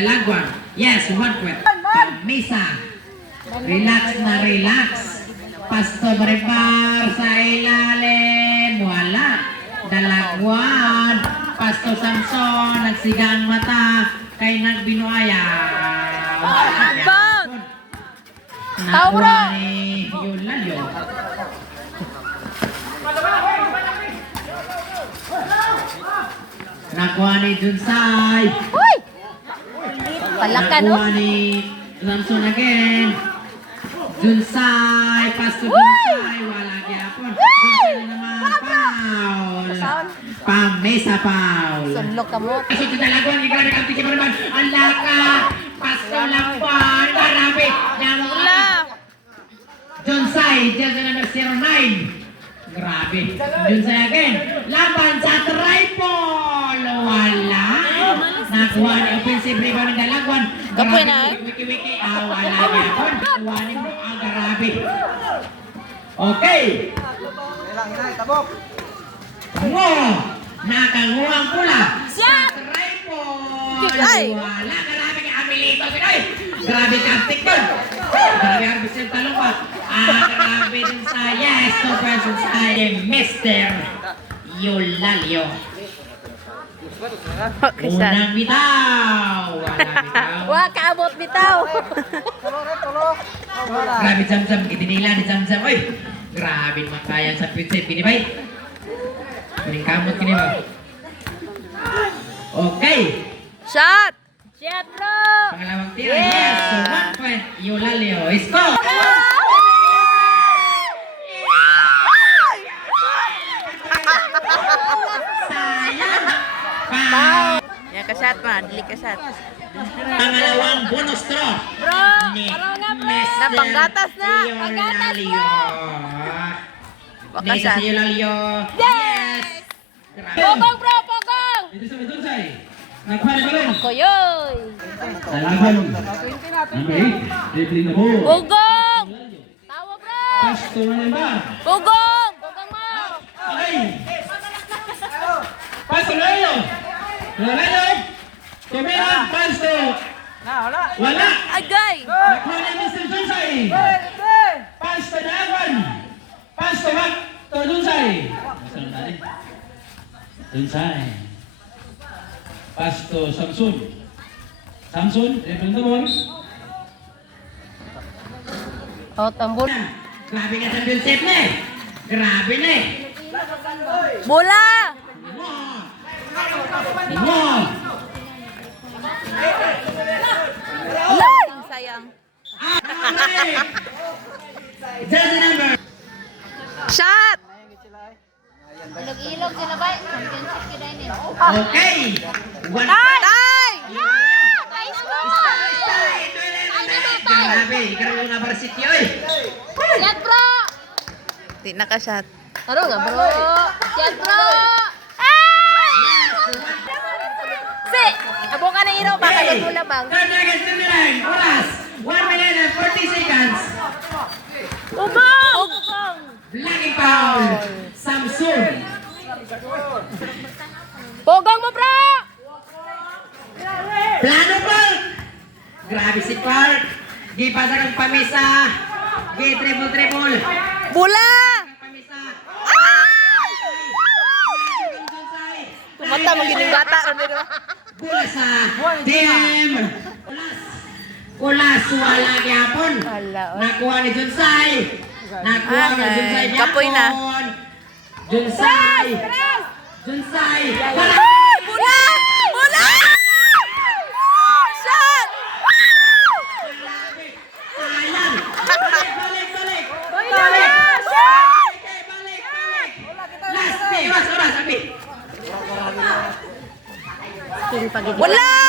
Dalagwan. Yes, 1 point. Pamisa. Relax na relax. Pasto Baripar sa ilalim. Wala. Dalagwan. Pasto Samson. Nagsigang mata. Kay nagbinuaya. Bound! Nakuha ni Yulalyo. Nakuha ni Junsay. Uy! Palakan, Nakuha oh. ni Samson again. Junsay. Pasto Junsay. Wala gyapon. Junsay na naman. Foul. Pamesa foul. Sunlok ka mo. Kasi ito talagang ikaw na kampi mo naman. Ang laka. Pasto lang po. Marami. Wala! Junsay. Junsay number 09. Grabe. Junsay again. Laban sa tripod. Wala. Nakuha ni offensive rebound ng Dalagwan. Kapoy na, eh. Wiki-wiki. Wala yapon. Nakuha ni mo. Grabe. Okay. Mo. Nakanguha ang pula. Sa tripod. Ay. Wala. Grabe ka Amelito. Grabe ka Arctic doon. Grabe Arbisel talong pa. Grabe din sa yes. No person sa Mr. Yulalyo. Unang bitaw. Wala bitaw. Wa, kaabot bitaw. Grabe Zamzam. Itinila ni Zamzam. Uy. Grabe makayan sa pizza. Pinibay. Kuning kamot kini ba? Okay. Shot! Shot, bro! Pangalawang tira. Yes. So 1 point. Yulalyo. Score. Sayang. Foul. Yan ka shot man, dili ka shot. Pangalawang bonus throw. Bro! Ni Araw na, bro! Mr. Napanggatas na! Yulalyo. Panggatas, bro! Next Bakasan. si Yulalyo. Yes! Grabe. Pogong, bro! Pogong! Ito sa Junsay. Nagpari ba rin? Koyoy! Dalagan. Number 8. Dribbling na ball. Pogong! Tawa, bro! Pasto na ba? Pogong! Pogong mo! Ay! Pasto na yun! Wala. Tumira! Pasto! Wala! Agay! Nakuha ni Mr. Junsay. Pasto na agwan. Pasto wag. To Junsay. Basta na rin. Junsay. Pasto Samson. Samson, dribbling na ball. Oh, tambol. Grabe nga championship na eh. Grabe na eh. Bola! Mo. Ay, sayang. Jersey number. Shot! Ilog-ilog sila ba? Championship kita ini. Okay. 1 point. Tay! Nice ball! Grabe. Ikaw yung nabarsityo eh. Shot, bro! Di na ka shot. Taro nga, bro. Shot, bro! Si! Abo ka na iro, baka nagula bang. 30 seconds to the line. Oras. 1 minute and 40 seconds. Ugong! Blocking foul. Samson. Pogong mo, bro! Plano Park. Grabe si Park. Di pasa kang pamisa. Di triple. Bola! Pamisa. Tumata, magiling bata. Bola sa Dem. Ulas wala gyapon. Wala, oh. Nakuha ni Junsay. Nakuha ni Junsay gyapon. Kapoy na. Junsay. Junsay. Para. Bola! Bola! Shot! Sayang. Balik. Bola! Shot! Balik. Last. Oras. Abi. Wala!